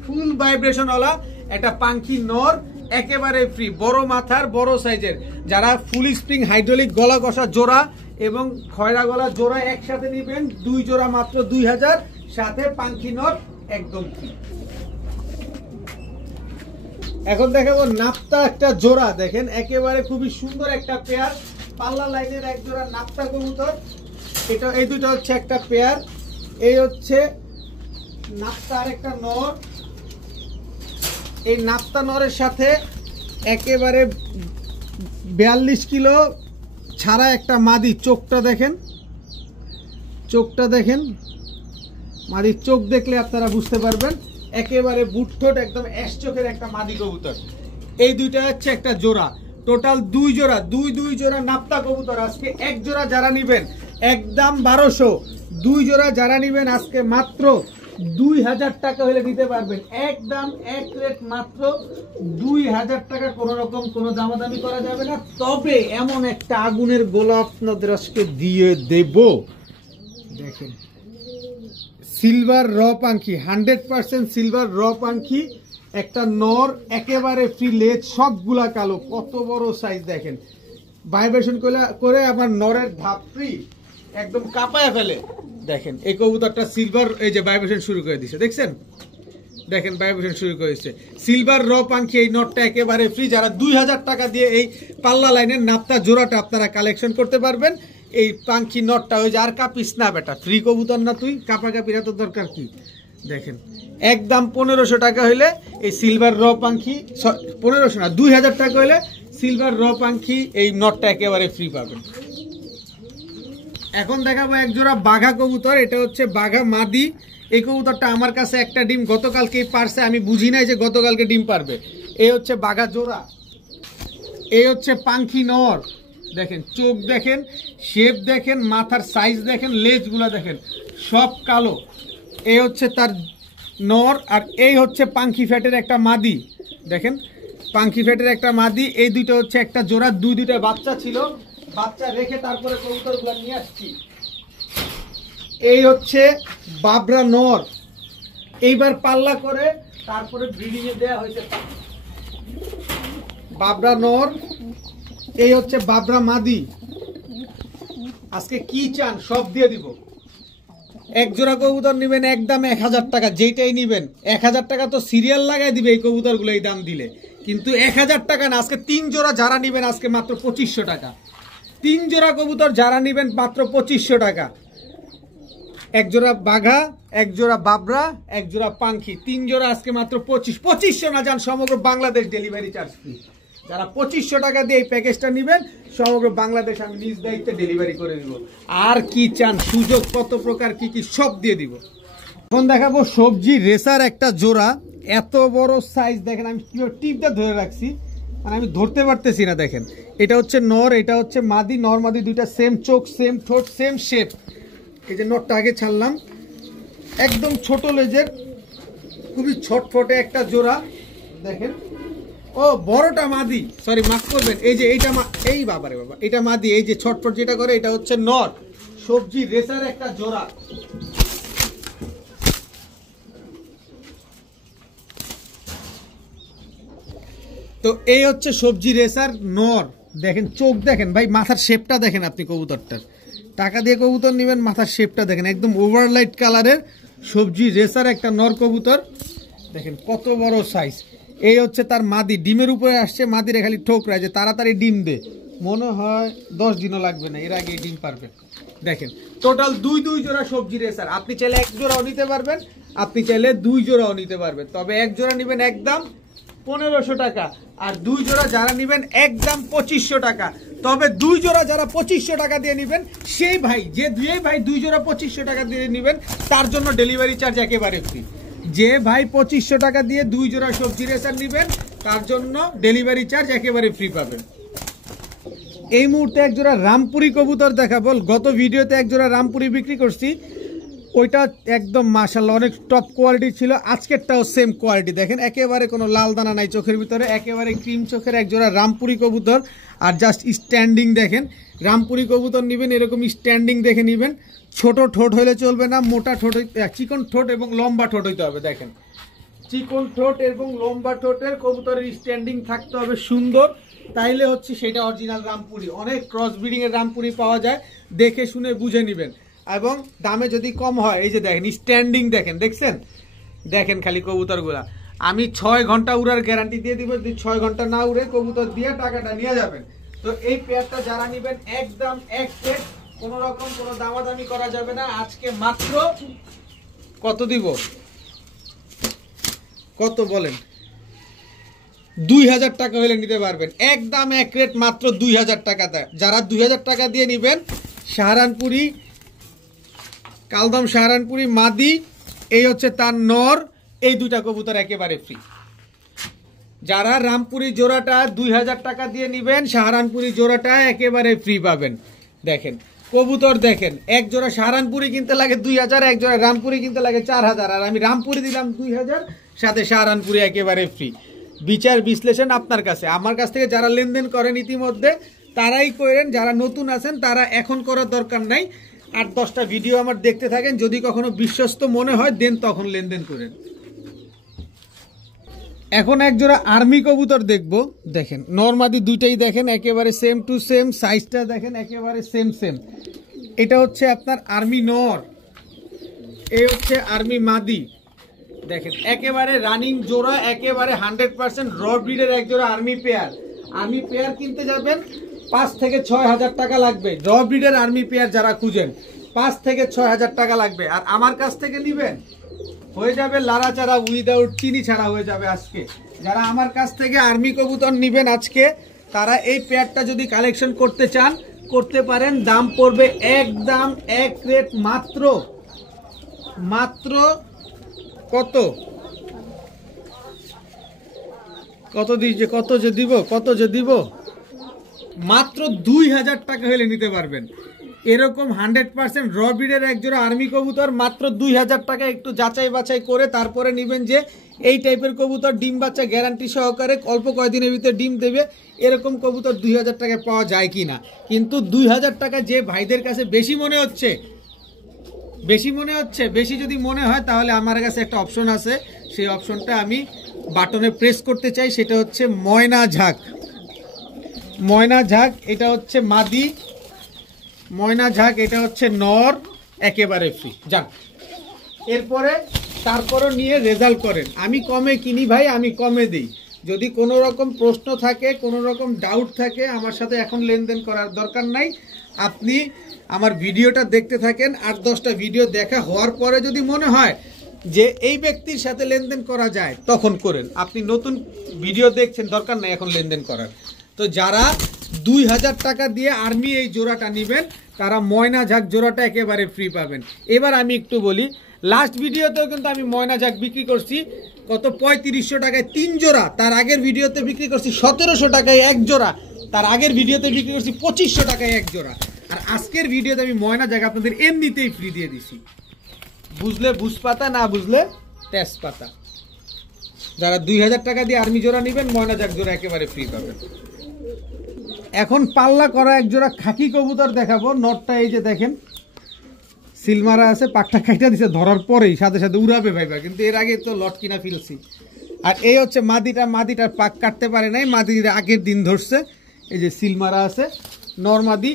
ফুল ভাইব্রেশনওয়ালা একটা পাঙ্খি নর একেবারে ফ্রি, বড় মাথার বড় সাইজের। যারা ফুল স্প্রিং হাইড্রোলিক গলা কষা জোড়া এবং খয়রা গলা জোড়া একসাথে নেবেন 2 জোড়া মাত্র 2000, সাথে পাঙ্খি নর একদম ফ্রি। এখন দেখাবো নাপ্তা একটা জোড়া। দেখেন একেবারে খুবই সুন্দর একটা পেয়ার, পাল্লা লাইনের এক জোড়া নাপ্তা কবুতর। এটা এই দুটো হচ্ছে একটা পেয়ার। এই হচ্ছে নাপ্তা আর একটা নর। এই নাপ্তা নরের সাথে একেবারে 42 কিলো ছাড়া একটা মাদি। চোখটা দেখেন, চোখটা দেখেন, মাদির চোখ দেখলে আপনারা বুঝতে পারবেন। একেবারে বুটঠোট একদম অ্যাশ চোখের একটা মাদি কবুতর। এই দুইটা হচ্ছে একটা জোড়া, টোটাল 2 জোড়া, 2 জোড়া নাপ্তা কবুতর। আজকে এক জোড়া যারা নিবেন একদম 1200, 2 জোড়া যারা নিবেন আজকে মাত্র 2000 টাকা হলে দিতে পারবেন। একদম এক রেট মাত্র 2000 টাকা, কোন রকম কোনো দামাদামি করা যাবে না। তবে এমন একটা আগুনের গোলা আপনাদের আজকে দিয়ে দেব। দেখেন সিলভার র পাঙ্খি, 100% সিলভার র পাঙ্খি একটা নর, একেবারে ফ্রি, লেজ সবগুলা কালো, কত বড় সাইজ দেখেন। ভাইব্রেশন করে আমার নরের ধাপ ফ্রি, একদম কাঁপায় ফেলে। দেখেন এই কবুতরটা সিলভার, এই যে ভাইব্রেশন শুরু করে দিচ্ছে, দেখছেন দেখেন ভাইব্রেশন শুরু করেছে। সিলভার র পাঙ্খি এই নটটা একেবারে ফ্রি। যারা 2000 টাকা দিয়ে এই পাল্লা লাইনের নাপ্তা জোড়াটা আপনারা কালেকশন করতে পারবেন। এই পাঙ্খি নটটা ওই যে আর কাপিস না বেটা, ফ্রি কবুতর না তুই, কাপা কাপির এত দরকার কি। দেখেন একদম 1500 টাকা হইলে এই সিলভার র পাঙ্খি, 1500 না 2000 টাকা হইলে সিলভার র পাঙ্খি এই নটটা একেবারে ফ্রি পাবেন। এখন দেখাবো এক জোড়া বাঘা কবুতর। এটা হচ্ছে বাঘা মাদি। এই কবুতরটা আমার কাছে একটা ডিম গতকালকেই পারছে, আমি বুঝি নাই যে গতকালকে ডিম পারবে। এই হচ্ছে বাঘা জোড়া। এই হচ্ছে পাখি নর। দেখেন চোখ দেখেন, শেপ দেখেন, মাথার সাইজ দেখেন, লেজগুলা দেখেন, সব কালো। এই হচ্ছে তার নর। আর এই হচ্ছে পাখি ফ্যাটের একটা মাদি। দেখেন পাখি ফ্যাটের একটা মাদি। এই দুইটা হচ্ছে একটা জোড়া, দুইটা বাচ্চা ছিল, বাচ্চা রেখে তারপরে কবুতরগুলো নিয়ে আসছি। এই হচ্ছে বাবরা নর, এইবার পাল্লা করে তারপরে ব্রিডিং এ দেওয়া হয়েছে বাবরা নর। এই হচ্ছে বাবরা মাদি। আজকে কি চান সব দিয়ে দিব। এক জোড়া কবুতর নিবেন একদম 1000 টাকা, যেটাই নিবেন 1000 টাকা তো সিরিয়াল লাগাই দিবে এই কবুতরগুলো এই দাম দিলে, কিন্তু 1000 টাকা না। আজকে 3 জোড়া যারা নিবেন আজকে মাত্র 2500 টাকা। 3 জোড়া কবুতর যারা নিবেন মাত্র 2500 টাকা। এক জোড়া বাঘা, এক জোড়া বাবরা, এক জোড়া পাখি, 3 জোড়া আজকে মাত্র 2500 না যান সমগ্র বাংলাদেশ ডেলিভারি চার্জ ফ্রি। যারা 2500 টাকা দিয়ে এই প্যাকেজটা নেবেন সমগ্র বাংলাদেশ আমি নিজ দায়িত্বে ডেলিভারি করে দিব। আর কি চান, সুযোগ কত প্রকার কি কি সব দিয়ে দিব। এখন দেখাবো সবজি রেসার একটা জোড়া। এত বড় সাইজ দেখেন, আমি কিভাবে টিপটা ধরে রাখছি মানে আমি ধরতে পারতেছি না। দেখেন এটা হচ্ছে নর, এটা হচ্ছে মাদি। নর মাদি দুইটা সেম চোখ, সেম ঠোঁট, সেম শেপ। এই যে নরটা আগে ছাড়লাম, একদম ছোট লেজের, খুবই ছটফটে একটা জোড়া। দেখেন ও বড়টা মাদি, সরি মাফ করবেন। এই যে এইটা এই বাবারে বাবা, এটা মাদি। এই যে ছটফট যেটা করে এটা হচ্ছে নর। সবজি রেসার একটা জোড়া। তো এই হচ্ছে সবজি রেসার নর। দেখেন চোখ দেখেন ভাই, মাথার শেপটা দেখেন আপনি কবুতরটার। টাকা দিয়ে কবুতর নেবেন, মাথার শেপটা দেখেন, একদম ওভারলাইট কালারের সবজি রেসার একটা নর কবুতর। দেখেন কত বড় সাইজ। এই হচ্ছে তার মাদি, ডিমের উপরে আসছে। মাদিরে খালি ঠোকরায় যে তাড়াতাড়ি ডিম দে, মনে হয় 10 দিনও লাগবে না, এর আগে ডিম পারবে। দেখেন টোটাল দুই জোড়া সবজি রেসার। আপনি চাইলে এক জোড়াও নিতে পারবেন, আপনি চাইলে 2 জোড়াও নিতে পারবেন। তবে এক জোড়া নেবেন একদম 1500 টাকা, আর 2 জোড়া যারা নেবেন একদম 2500 টাকা। তবে 2 জোড়া যারা 2500 টাকা দিয়ে নেবেন, সেই ভাই যে ভাই 2 জোড়া 2500 টাকা দিয়ে নেবেন তার জন্য ডেলিভারি চার্জ একেবারে ফ্রি। যে ভাই 2500 টাকা দিয়ে 2 জোড়া সবজি রেসার নেবেন তার জন্য ডেলিভারি চার্জ একেবারে ফ্রি পাবেন। এই মুহূর্তে এক জোড়া রামপুরি কবুতর দেখাবো। গত ভিডিওতে এক জোড়া রামপুরি বিক্রি করছি, ওইটা একদম মাশাআল্লাহ অনেক টপ কোয়ালিটি ছিল। আজকেরটাও সেম কোয়ালিটি। দেখেন একেবারে কোনো লাল দানা নাই চোখের ভিতরে, একেবারে ক্রিম চোখের এক জোড়া রামপুরি কবুতর। আর জাস্ট স্ট্যান্ডিং দেখেন। রামপুরি কবুতর নেবেন এরকম স্ট্যান্ডিং দেখে নেবেন। ছোট ঠোঁট হলে চলবে না, মোটা ঠোঁট, চিকন ঠোঁট এবং লম্বা ঠোঁট হইতে হবে। দেখেন চিকন ঠোঁট এবং লম্বা ঠোঁটের কবুতরের স্ট্যান্ডিং থাকতে হবে সুন্দর, তাইলে হচ্ছে সেটা অরিজিনাল রামপুরি। অনেক ক্রস ব্রিডিং এর রামপুরি পাওয়া যায়, দেখে শুনে বুঝে নেবেন। এবং দামে যদি কম হয়, এই যে দেখেন স্ট্যান্ডিং দেখেন, দেখছেন? দেখেন খালি কবুতরগুলা। আমি 6 ঘন্টা উড়ার গ্যারান্টি দিয়ে দিব। যদি 6 ঘন্টা না উড়ে কবুতর দিয়ে টাকাটা নিয়ে যাবেন। তো এই পেয়ারটা যারা নেবেন একদম এক সেট, কোন রকম কোনো দামাদামি করা যাবে না। আজকে মাত্র কত দিব, কত বলেন? 2000 টাকা হলে নিতে পারবেন। একদম এক রেট মাত্র 2000 টাকা। যারা 2000 টাকা দিয়ে নেবেন, সাহারানপুরি কালদম সাহারানপুরি মাদি, এই হচ্ছে তার নর, এই দুইটা কবুতর একেবারে ফ্রি। যারা রামপুরি জোড়াটা 2000 টাকা দিয়ে নেবেন, সাহারানপুরি জোড়াটা একেবারে ফ্রি পাবেন। দেখেন কবুতর দেখেন, এক জোড়া সাহারানপুরি কিনতে লাগে 2000, এক জোড়া রামপুরি কিনতে লাগে 4000, আর আমি রামপুরি দিলাম 2000, সাথে সাহারানপুরি একেবারে ফ্রি। বিচার বিশ্লেষণ আপনার কাছে। আমার কাছ থেকে যারা লেনদেন করেন ইতিমধ্যে তারাই করেন, যারা নতুন আছেন তারা এখন করার দরকার নাই। 8-10টা ভিডিও আমার দেখতে থাকেন, যদি কখনো বিশ্বস্ত মনে হয় দেন তখন লেনদেন করেন। এখন এক জোড়া আর্মি কবুতর দেখবো। দেখেন নরমাদি দুইটাই দেখেন একেবারে সেম টু সেম, সাইজটা দেখেন একেবারে সেম। এটা হচ্ছে আপনার আর্মি নর, এই হচ্ছে আর্মি মাদি। দেখেন একেবারে রানিং জোড়া, একেবারে 100% র ব্রিডের এক জোড়া আর্মি পেয়ার। আর্মি পেয়ার কিনতে যাবেন 5 থেকে 6000 টাকা লাগবে। র ব্রিডের আর্মি পেয়ার যারা খুঁজেন 5 থেকে 6000 টাকা লাগবে। আর আমার কাছ থেকে নিবেন হয়ে যাবে লাড়াচাড়া, উইদাউট চিনি ছাড়া হয়ে যাবে আজকে। যারা আমার কাছ থেকে আর্মি কবুতর নিবেন আজকে, তারা এই পেয়ারটা যদি কালেকশন করতে চান করতে পারেন। দাম পড়বে একদম এক রেট মাত্র মাত্র কত কত দিয়েছে, কত যে দিব মাত্র 2000 টাকা হলে নিতে পারবেন। এরকম 100% র ব্রিডের একজোড়া আর্মি কবুতর মাত্র 2000 টাকা। একটু যাচাই বাছাই করে তারপরে নেবেন যে এই টাইপের কবুতর ডিম বাচ্চা গ্যারান্টি সহকারে অল্প কয়েকদিনের ভিতরে ডিম দেবে, এরকম কবুতর 2000 টাকায় পাওয়া যায় কি না। কিন্তু 2000 টাকা যে ভাইদের কাছে বেশি মনে হচ্ছে, বেশি যদি মনে হয় তাহলে আমার কাছে একটা অপশন আছে, সেই অপশনটা আমি বাটনে প্রেস করতে চাই। সেটা হচ্ছে ময়না ঝাঁক। এটা হচ্ছে মাদি ময়না ঝাঁক, এটা হচ্ছে নর, একেবারে ফ্রি। যান এরপরে তারপরও নিয়ে রেজাল্ট করেন। আমি কমে কিনি ভাই, আমি কমে দিই। যদি কোনো রকম প্রশ্ন থাকে, কোনো রকম ডাউট থাকে, আমার সাথে এখন লেনদেন করার দরকার নাই। আপনি আমার ভিডিওটা দেখতে থাকেন, 8-10টা ভিডিও দেখা হওয়ার পরে যদি মনে হয় যে এই ব্যক্তির সাথে লেনদেন করা যায় তখন করেন। আপনি নতুন ভিডিও দেখছেন, দরকার নাই এখন লেনদেন করার। তো যারা 2000 টাকা দিয়ে আর্মি এই জোড়াটা নেবেন তারা ময়না ঝাঁক জোড়াটা একেবারে ফ্রি পাবেন। এবার আমি একটু বলি, লাস্ট ভিডিওতেও কিন্তু আমি ময়না ঝাঁক বিক্রি করছি কত 3500 টাকায় 3 জোড়া। তার আগের ভিডিওতে বিক্রি করছি 1700 টাকায় 1 জোড়া। তার আগের ভিডিওতে বিক্রি করছি 2500 টাকায় 1 জোড়া। আর আজকের ভিডিওতে আমি ময়না ঝাঁক আপনাদের এমনিতেই ফ্রি দিয়ে দিছি। বুঝলে বুঝপাতা, না বুঝলে তেজপাতা। যারা 2000 টাকা দিয়ে আর্মি জোড়া নেবেন ময়না ঝাঁক জোড়া একেবারে ফ্রি পাবেন। এখন পাল্লা করা এক জোড়া খাকি কবুতর দেখাবো। নটটা এই যে দেখেন সিলমারা আছে, পাকটা খাইটা দিছে ধরার পরেই সাথে সাথে উড়াবে ভাইবা, কিন্তু এর আগে তো লট কিনা ফেলছি। আর এই হচ্ছে মাদিটার পাক কাটতে পারে নাই, মাদির আগের দিন ধরছে। এই যে সিলমারা আছে, নর মাদি,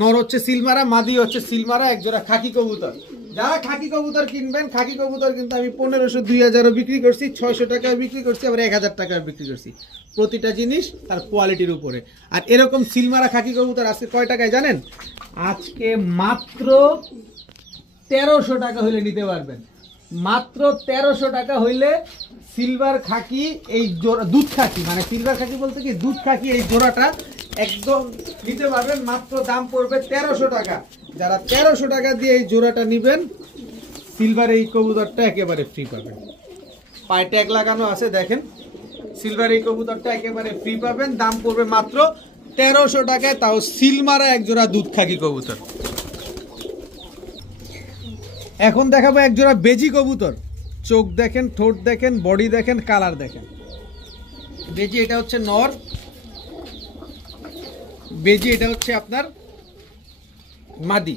নর হচ্ছে সিলমারা, মাদি হচ্ছে সিলমারা, এক জোড়া খাকি কবুতর। যারা খাকি কবুতর কিনবেন, খাকি কবুতর কিন্তু আমি 1500 2000 বিক্রি করছি, 600 টাকায় বিক্রি করছি, আবার 1000 টাকায় বিক্রি করছি। প্রতিটা জিনিস তার কোয়ালিটির উপরে। আর এরকম সিলমারা খাকি কবুতর আজকে কয় টাকায় জানেন? আজকে মাত্র 1300 টাকা হইলে নিতে পারবেন। মাত্র 1300 টাকা হইলে সিলভার খাকি এই জোড়া, দুধ খাকি, মানে সিলভার খাকি বলতে কি দুধ খাকি, এই জোড়াটা একদম নিতে পারবেন। মাত্র দাম পড়বে 1300 টাকা। যারা 1300 টাকা দিয়ে এই জোড়াটা নেবেন সিলভার এই কবুতরটা একেবারে ফ্রি পাবেন। পায়ে ট্যাগ লাগানো আছে দেখেন, সিলভার এই কবুতরটা একেবারে ফ্রি পাবেন। দাম পড়বে মাত্র 1300 টাকায়, তাও সিলমারা এক জোড়া দুধ খাকি কবুতর। এখন দেখাবো এক জোড়া বেজি কবুতর। চোখ দেখেন, ঠোঁট দেখেন, বডি দেখেন, কালার দেখেন। বেজি এটা হচ্ছে নর, বেজি এটা হচ্ছে আপনার মাদি,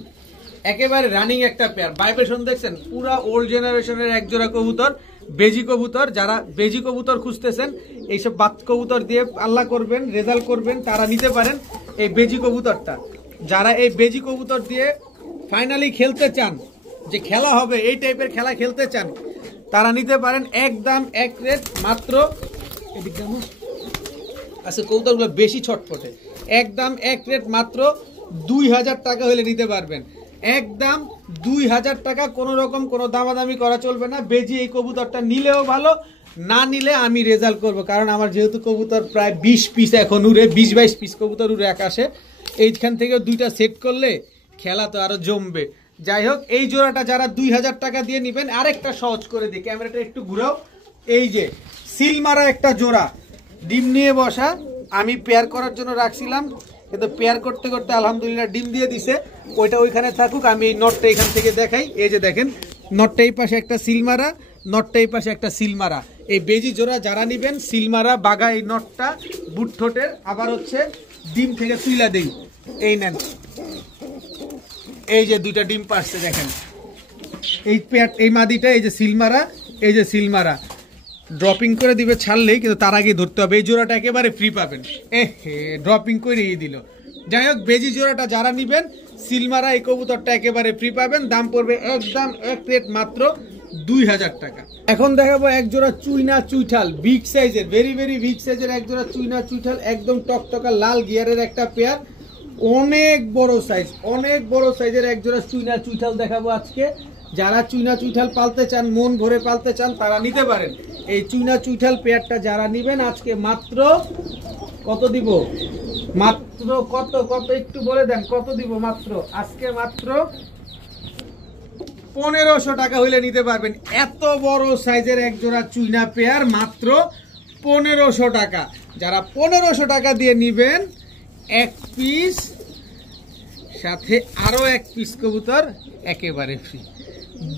একেবারে রানিং একটা পেয়ার। ভাইব্রেশন দেখছেন, পুরা ওল্ড জেনারেশনের এক জোড়া কবুতর, বেজি কবুতর। যারা বেজি কবুতর খুঁজতেছেন, এইসব বাত কবুতর দিয়ে আল্লাহ করবেন, রেজাল্ট করবেন, তারা নিতে পারেন এই বেজি কবুতরটা। যারা এই বেজি কবুতর দিয়ে ফাইনালি খেলতে চান, যে খেলা হবে এই টাইপের খেলা খেলতে চান, তারা নিতে পারেন। একদম এক রেট মাত্র, আচ্ছা কবুতরগুলো বেশি ছটফটে, একদম এক রেট মাত্র 2000 টাকা হলে নিতে পারবেন। একদম 2000 টাকা, কোনো রকম কোনো দামাদামি করা চলবে না। বেজি এই কবুতরটা নিলেও ভালো, না নিলে আমি রেজাল্ট করব, কারণ আমার যেহেতু কবুতর প্রায় 20 পিস এখন উড়ে, 20-22 পিস কবুতর উড়ে আকাশে, এইখান থেকে 2টা সেট করলে খেলা তো আরো জমবে। যাই হোক, এই জোড়াটা যারা 2000 টাকা দিয়ে নেবেন, আরেকটা সহজ করে দিই, ক্যামেরাটা একটু ঘুরাও। এই যে সিলমারা একটা জোড়া, ডিম নিয়ে বসা, আমি পেয়ার করার জন্য রাখছিলাম, কিন্তু পেয়ার করতে করতে আলহামদুলিল্লাহ ডিম দিয়ে দিছে। ওইটা ওইখানে থাকুক, আমি এই নটটা এখান থেকে দেখাই। এই যে দেখেন, নটটা এই পাশে একটা সিলমারা, নটটা এই পাশে একটা সিলমারা। এই বেজি জোড়া যারা নেবেন, সিলমারা বাগা এই নটটা বুট ঠোঁটের, আবার হচ্ছে ডিম থেকে তুইলা দেই। এই নেন, এই যে 2টা ডিম পারছে দেখেন, এই পেয়ার, এই মাদিটা, এই যে সিলমারা, এই যে সিলমারা ড্রপিং করে দিবে ছাড়লেই, কিন্তু তার আগে ধরতে হবে। এই জোড়াটা একেবারে ফ্রি পাবেন। ড্রপিং করে দিল। যাই হোক, বেজি জোড়াটা যারা নেবেন, সিলমারা এই কবুতরটা একেবারে ফ্রি পাবেন। দাম পড়বে একদম এক রেট মাত্র 2000 টাকা। এখন দেখাবো এক জোড়া চুইনা চুইঠাল, বিগ সাইজের, ভেরি ভেরি বিগ সাইজের এক জোড়া চুইনা চুইঠাল, একদম টকটকা লাল গিয়ারের একটা পেয়ার, অনেক বড় সাইজ, অনেক বড় সাইজের এক জোড়া চুইনা চুইঠাল দেখাবো আজকে। যারা চুইনা চুইঠাল পালতে চান, মন ভরে পালতে চান, তারা নিতে পারেন। এই চুইনা চুইঠাল পেয়ারটা যারা নেবেন আজকে মাত্র কত দিব? মাত্র কত কত একটু বলে দেন, কত দিব? মাত্র আজকে মাত্র 1500 টাকা হইলে নিতে পারবেন। এত বড় সাইজের এক জোড়া চুইনা পেয়ার মাত্র 1500 টাকা। যারা 1500 টাকা দিয়ে নিবেন, এক পিস সাথে আরো এক পিস কবুতর একেবারে ফ্রি।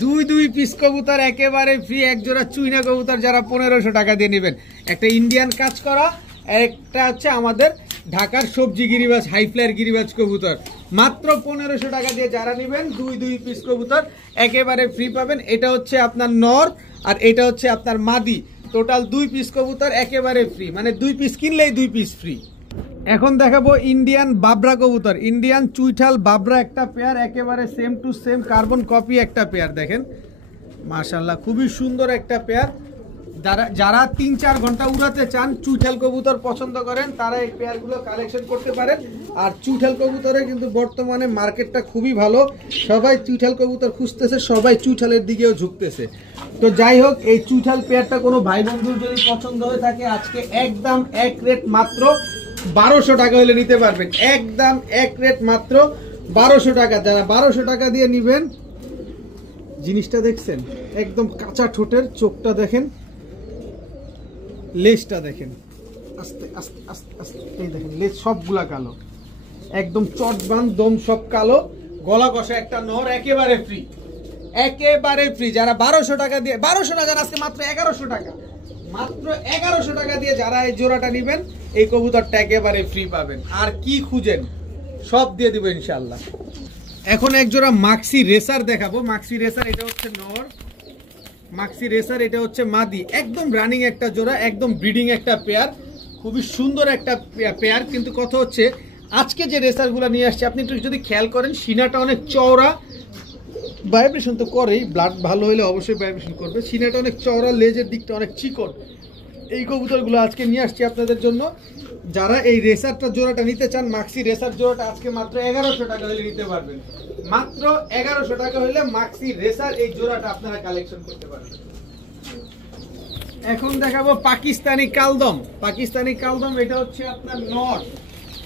দুই পিস কবুতর একেবারে ফ্রি, এক জোড়া চুইনা কবুতর যারা 1500 টাকা দিয়ে নেবেন। একটা ইন্ডিয়ান কাজ করা, একটা হচ্ছে আমাদের ঢাকার সবজি গিরিবাজ, হাইফ্লায়ার গিরিবাজ কবুতর। মাত্র 1500 টাকা দিয়ে যারা নেবেন, দুই পিস কবুতর একেবারে ফ্রি পাবেন। এটা হচ্ছে আপনার নর আর এটা হচ্ছে আপনার মাদি। টোটাল 2 পিস কবুতর একেবারে ফ্রি, মানে 2 পিস কিনলেই 2 পিস ফ্রি। এখন দেখাবো ইন্ডিয়ান বাবরা কবুতর, ইন্ডিয়ান চুইঠাল বাবরা একটা পেয়ার, একেবারে same to same carbon copy একটা পেয়ার। দেখেন মাশাআল্লাহ, খুবই সুন্দর একটা পেয়ার। যারা 3-4 ঘন্টা উড়াতে চান, চুইঠাল কবুতর পছন্দ করেন, তারা এই পেয়ারগুলো কালেকশন করতে পারেন। আর চুইঠাল কবুতরে কিন্তু বর্তমানে মার্কেটটা খুবই ভালো, সবাই চুইঠাল কবুতর খুঁজতেছে, সবাই চুইঠালের দিকেও ঝুঁকতেছে। তো যাই হোক, এই চুইঠাল পেয়ারটা কোনো ভাই বন্ধুর যদি পছন্দ হয়ে থাকে, আজকে একদম এক রেট মাত্র 1200 টাকা হলে নিতে পারবেন। একদম এক রেট মাত্র 1200 টাকা। যারা 1200 টাকা দিয়ে নিবেন, জিনিসটা দেখছেন একদম কাঁচা ঠোঁটের, চোখটা দেখেন, লেজটা দেখেন, আস্তে আস্তে আস্তে আস্তে, এই দেখেন লেজ সবগুলা কালো, একদম চটবান দম সব কালো, গলা কষা একটা নর, একেবারে ফ্রি, একেবারে ফ্রি। যারা 1200 টাকা দিয়ে, 1200 টাকা আজকে মাত্র 1100 টাকা, মাত্র 1100 টাকা দিয়ে যারা এই জোড়াটা নেবেন, এই কবুতরটা একেবারে ফ্রি পাবেন। আর কি খুঁজেন, সব দিয়ে দিব ইনশাআল্লাহ। এখন এক জোড়া মাক্সি রেসার দেখাবো। মাক্সি রেসার, এটা হচ্ছে নর, মাক্সি রেসার এটা হচ্ছে মাদি। একদম রানিং একটা জোড়া, একদম ব্রিডিং একটা পেয়ার, খুবই সুন্দর একটা পেয়ার। কিন্তু কথা হচ্ছে, আজকে যে রেসারগুলো নিয়ে আসছে, আপনি একটু যদি খেয়াল করেন, সিনাটা অনেক চওড়া, ভাইব্রেশন তো করেই, ব্লাড ভালো হলে অবশ্যই ভাইব্রেশন করবে। সিনাটা অনেক চওড়া, লেজের দিকটা অনেক চিকন। এই কবুতরগুলো আজকে নিয়ে আসছি আপনাদের জন্য। যারা এই রেসারটা জোড়াটা নিতে চান, মাক্সি রেসার জোড়াটা আজকে মাত্র 1100 টাকা হলে নিতে পারবেন। মাত্র 1100 টাকা হলে মাক্সি রেসার এই জোড়াটা আপনারা কালেকশন করতে পারবেন। এখন দেখাবো পাকিস্তানি কালদম। পাকিস্তানি কালদম এটা হচ্ছে আপনার নর,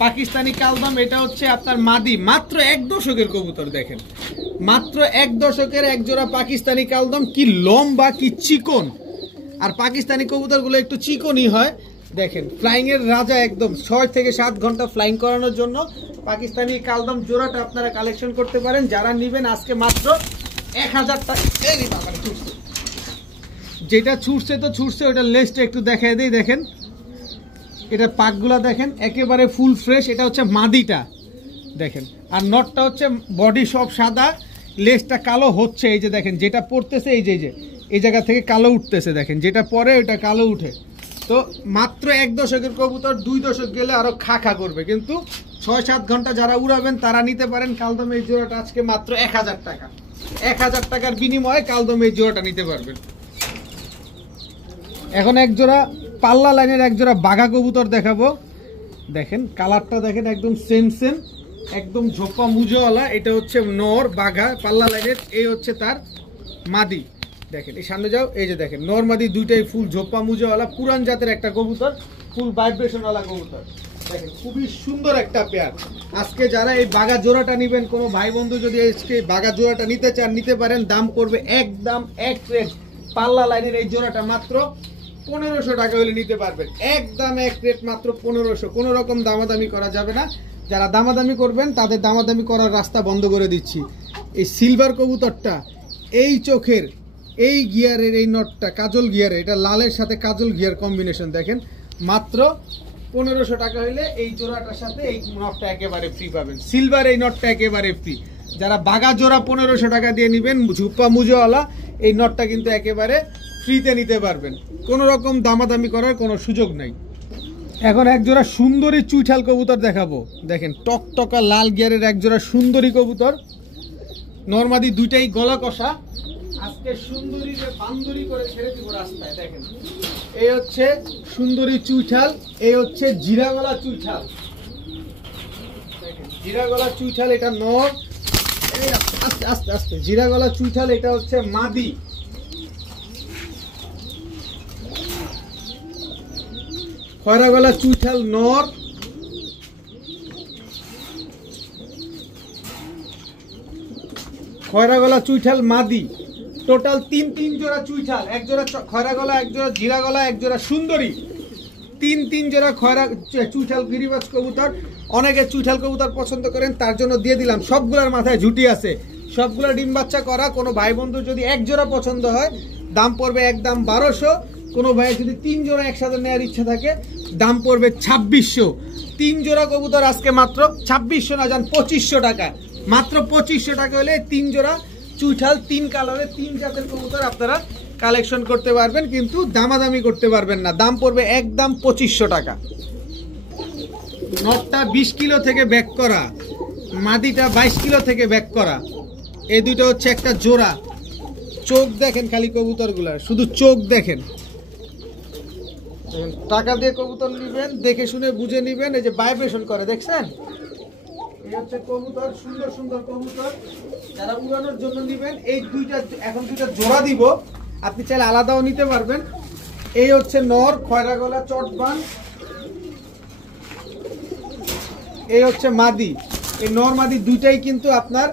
পাকিস্তানি কালদম এটা হচ্ছে আপনার মাদি। মাত্র 1 দশকের কবুতর, দেখেন মাত্র 1 দশকের এক জোড়া পাকিস্তানি কালদম। কি লম্বা, কি চিকন। আর পাকিস্তানি কবুতরগুলো একটু চিকনই হয়। দেখেন ফ্লাইং এর রাজা, একদম 6 থেকে 7 ঘন্টা ফ্লাইং করানোর জন্য পাকিস্তানি কালদম জোড়াটা আপনারা কালেকশন করতে পারেন। যারা নেবেন আজকে মাত্র 1000 টাকা। যেটা ছুটছে তো ছুটছে, ওটা লেজটা একটু দেখাই দেই। দেখেন এটা পাকগুলা দেখেন, একেবারে ফুল ফ্রেশ। এটা হচ্ছে মাদিটা দেখেন। আর নটটা হচ্ছে বডি সব সাদা, লেজটা কালো হচ্ছে। এই যে দেখেন যেটা পড়তেছে, এই যে এই জায়গা থেকে কালো উঠতেছে, দেখেন যেটা পরে ওটা কালো উঠে। তো মাত্র 1 দশকের কবুতর, 2 দশক গেলে আরো খা করবে। কিন্তু 6-7 ঘন্টা যারা উড়াবেন তারা নিতে পারেন। কালদম এই জোড়াটা আজকে মাত্র 1000 টাকা। 1000 টাকার বিনিময়ে কালদম এই জোড়াটা নিতে পারবেন। এখন এক জোড়া পাল্লা লাইনের এক জোড়া বাঘা কবুতর দেখাবো। দেখেন কালারটা দেখেন, একদম সেম একদম ঝোপা মুজোওয়ালা। এটা হচ্ছে নর বাঘা পাল্লা লাইনের, এই হচ্ছে তার মাদি। দেখেন এই সামনে যাও, এই যে দেখেন নর মাদি দুইটাই ফুল ঝোপা মুজোওয়ালা, পুরান জাতের একটা কবুতর, ফুল ভাইব্রেশনওয়ালা কবুতর। দেখেন খুবই সুন্দর একটা পেয়ার। আজকে যারা এই বাঘা জোড়াটা নেবেন, কোনো ভাই বন্ধু যদি আজকে বাঘা জোড়াটা নিতে চান, নিতে পারেন। দাম পড়বে একদম এক রেট। পাল্লা লাইনের এই জোড়াটা মাত্র 1500 টাকা হলে নিতে পারবেন। একদম এক রেট মাত্র 1500। কোনো রকম দামাদামি করা যাবে না। যারা দামাদামি করবেন তাদের দামাদামি করার রাস্তা বন্ধ করে দিচ্ছি। এই সিলভার কবুতরটা, এই চোখের, এই গিয়ারের, এই নটটা কাজল গিয়ারের, এটা লালের সাথে কাজল গিয়ার কম্বিনেশন। দেখেন মাত্র 1500 টাকা হলে এই জোড়াটার সাথে এই নটটা একেবারে ফ্রি পাবেন। সিলভার এই নটটা একেবারে ফ্রি। যারা বাঘা জোড়া 1500 টাকা দিয়ে নেবেন, ঝুপ্পা মুজোওয়ালা, এই নটটা কিন্তু একেবারে ফ্রিতে নিতে পারবেন। কোনো রকম দামাদামি করার কোনো সুযোগ নাই। এখন এক জোড়া সুন্দরী চুইঠাল কবুতর দেখাবো। দেখেন টকটকা লাল গিয়ারের এক জোড়া সুন্দরী কবুতর, নরমাদি দুইটাই গলা কষা। আজকে সুন্দরী বান্দরি করে ছেড়ে দিব রাস্তায়। দেখেন এই হচ্ছে সুন্দরী চুইঠাল, এই হচ্ছে জিরাগলা চুইঠাল। দেখেন জিরাগলা চুইঠাল, এটা নর। এই আস্তে আস্তে আস্তে, জিরাগলা চুইঠাল এটা হচ্ছে মাদি। খয়রা গলা চুইঠাল নর, খয়রা গলা চুইঠাল মাদি, টোটাল তিন জোড়া চুইঠাল, এক জোড়া খয়রা গলা, এক জোড়া জিরা গলা, এক জোড়া সুন্দরী, তিন জোড়া খয়রা চুইঠাল গিরিবাজ কবুতর। অনেকে চুইঠাল কবুতর পছন্দ করেন, তার জন্য দিয়ে দিলাম। সবগুলোর মাথায় ঝুটি আছে, সবগুলো ডিম বাচ্চা করা। কোনো ভাই বন্ধু যদি এক জোড়া পছন্দ হয় দাম পড়বে একদম 1200। কোনো ভাই যদি 3 জোড়া একসাথে নেওয়ার ইচ্ছা থাকে দাম পড়বে 2600। 3 জোড়া কবুতর আজকে মাত্র 2600 না, যান 2500 টাকা। মাত্র 2500 টাকা হলে 3 জোড়া চুইঠাল 3 কালারের 3 জাতের কবুতর আপনারা কালেকশন করতে পারবেন, কিন্তু দামাদামি করতে পারবেন না। দাম পড়বে একদম 2500 টাকা। নটটা 20 কিলো থেকে ব্যাক করা, মাদিটা 22 কিলো থেকে ব্যাক করা। এই দুটো হচ্ছে একটা জোড়া। চোখ দেখেন খালি কবুতরগুলার, শুধু চোখ দেখেন। টাকা দিয়ে কবুতর নিবেন, দেখে শুনে বুঝে নিবেন। এই যে ভাইব্রেশন করে, দেখছেন? এই হচ্ছে কবুতর, সুন্দর সুন্দর কবুতর। যারা উড়ানোর জন্য নিবেন, এই দুইটা এখন দুইটা জোড়া দিব, আপনি চাইলে আলাদাও নিতে পারবেন। এই হচ্ছে নর, খয়রা গলা চটবান। এই হচ্ছে মাদি। এই নর মাদি দুইটাই কিন্তু আপনার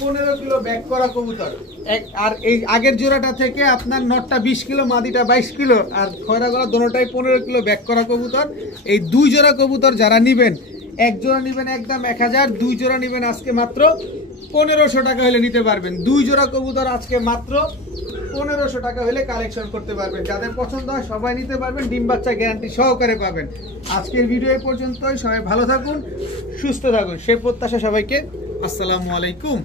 15 কিলো ব্যাক করা কবুতর। আর এই আগের জোড়াটা থেকে আপনার নটটা 20 কিলো, মাদিটা 22 কিলো, আর খয়রা গলা দোনোটাই 15 কিলো ব্যাক করা কবুতর। এই 2 জোড়া কবুতর যারা নিবেন, এক জোড়া নিবেন একদম 1000, 2 জোড়া নিবেন আজকে মাত্র 1500 টাকা হলে নিতে পারবেন। 2 জোড়া কবুতর আজকে মাত্র 1500 টাকা হলে কালেকশন করতে পারবেন। যাদের পছন্দ হয় সবাই নিতে পারবেন, ডিম বাচ্চা গ্যারান্টি সহকারে পাবেন। আজকের ভিডিও এই পর্যন্তই। সবাই ভালো থাকুন, সুস্থ থাকুন, সে প্রত্যাশা সবাইকে। আসসালামু আলাইকুম।